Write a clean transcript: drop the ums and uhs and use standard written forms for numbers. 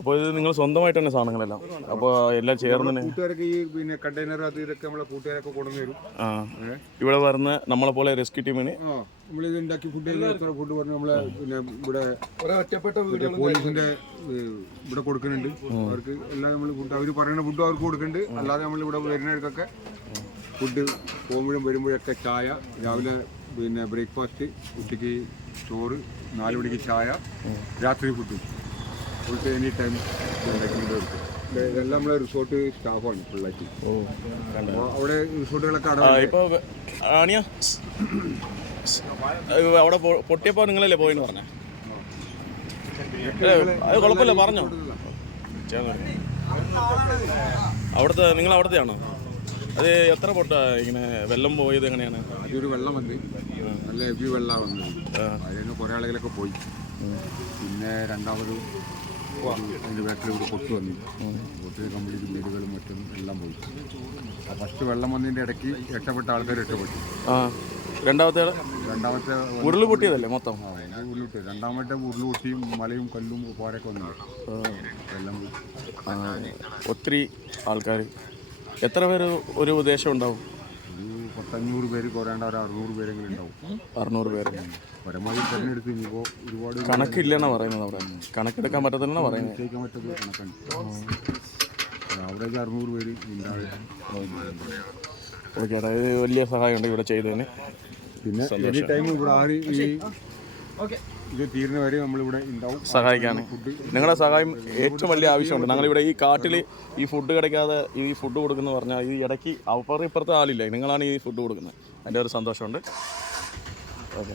അപ്പോൾ ഇത് നിങ്ങൾ സ്വന്തമായിട്ട് തന്നെ സാധനങ്ങളെല്ലാം അപ്പോൾ എല്ലാം ചേർന്ന് കൂട്ടുകാരൊക്കെ ഈ പിന്നെ കണ്ടെയ്നർ അത് ഇതൊക്കെ നമ്മളെ കൂട്ടുകാരൊക്കെ കൊണ്ടുവന്ന് തരും. ഇവിടെ വരുന്ന നമ്മളെ പോലെ റെസ്ക്യൂ ടീമിന് നമ്മളിത് ഉണ്ടാക്കി ഫുഡ് പറഞ്ഞ് നമ്മളെ പിന്നെ ഇവിടെ പോലീസിന്റെ ഇവിടെ കൊടുക്കുന്നുണ്ട്. അവർക്ക് എല്ലാം നമ്മൾ ഫുഡ് അവർ പറയുന്ന ഫുഡ് അവർക്ക് കൊടുക്കുന്നുണ്ട്. അല്ലാതെ നമ്മൾ ഇവിടെ വരുന്നവർക്കൊക്കെ ഫുഡ് പോകുമ്പോഴും വരുമ്പോഴൊക്കെ ചായ, രാവിലെ പിന്നെ ബ്രേക്ക്ഫാസ്റ്റ്, ഉച്ചയ്ക്ക് ചോറ്, 4 മണിക്ക് ചായ, രാത്രി ഫുഡ് ഫുൾ എനി ടൈം ഇതെല്ലാം നമ്മളെ റിസോർട്ട് സ്റ്റാഫാണ് ഫുള്ളായിട്ട്. അവിടെ റിസോർട്ടുകളൊക്കെ അവിടെ പൊട്ടിയപ്പോൾ നിങ്ങളല്ലേ പോയെന്ന് പറഞ്ഞ അത് കുഴപ്പമില്ല പറഞ്ഞോ. അവിടുത്തെ നിങ്ങൾ അവിടുത്തെയാണോ? അത് എത്ര പൊട്ട ഇങ്ങനെ വെള്ളം പോയത് എങ്ങനെയാണ്? അതൊരു വെള്ളം വന്ന് നല്ല ഹെവി വെള്ളം വന്നത്. അതിന് കുറേ ആളുകളൊക്കെ പോയി. പിന്നെ രണ്ടാമത് അതിൻ്റെ ബാക്കിൽ ഇവിടെ പൊട്ട് വന്നു. പൊട്ട് കംപ്ലീറ്റ് വീടുകളും മറ്റും എല്ലാം പോയി. ഫസ്റ്റ് വെള്ളം വന്നതിൻ്റെ ഇടയ്ക്ക് രക്ഷപ്പെട്ട ആൾക്കാർ രക്ഷപ്പെട്ടു. രണ്ടാമത്തെ ഉരുള് പൊട്ടിയതല്ലേ മൊത്തം? ഉരുളിട്ട് രണ്ടാമത്തെ ഉരുള് പൊട്ടിയും മലയും കല്ലും പാറയൊക്കെ വന്നു എല്ലാം പോയി. ഒത്തിരി ആൾക്കാർ എത്ര പേര് ഒരു ഉദ്ദേശം ഉണ്ടാവും? ഒരു 500 പേര് കുറയേണ്ട ഒരു 600 പേരെങ്കിലും ഉണ്ടാവും. 600 പേര് പരമാവധി തിരഞ്ഞെടുത്ത് ഇനിയിപ്പോൾ ഒരുപാട് കണക്കില്ലെന്നാണ് പറയുന്നത്. അവിടെ കണക്കെടുക്കാൻ പറ്റത്തില്ലെന്നാണ് പറയുന്നത്. നിശ്ചയിക്കാൻ പറ്റുന്നത് കണക്കാണ്. ആവറേജ് 600 പേര് ഉണ്ടാവും. ഓക്കെ, അതായത് വലിയ സഹായമുണ്ട് ഇവിടെ ചെയ്തതിന്. പിന്നെ എനി ടൈം ഇവിടെ ആര് ഇത് തീരുന്ന വരെ നമ്മളിവിടെ ഉണ്ടാവും സഹായിക്കാൻ. നിങ്ങളുടെ സഹായം ഏറ്റവും വലിയ ആവശ്യമുണ്ട്. ഞങ്ങളിവിടെ ഈ കാട്ടിൽ ഈ ഫുഡ് கிடைക്കാതെ ഈ ഫുഡ് കൊടുക്കുന്നു പറഞ്ഞാൽ ഈ ഇടയ്ക്ക് അപ്പുറത്തെ ആളില്ല, നിങ്ങളാണ് ഈ ഫുഡ് കൊടുക്കുന്നത്. അതിൻ്റെ ഒരു സന്തോഷമുണ്ട്. ഓക്കെ.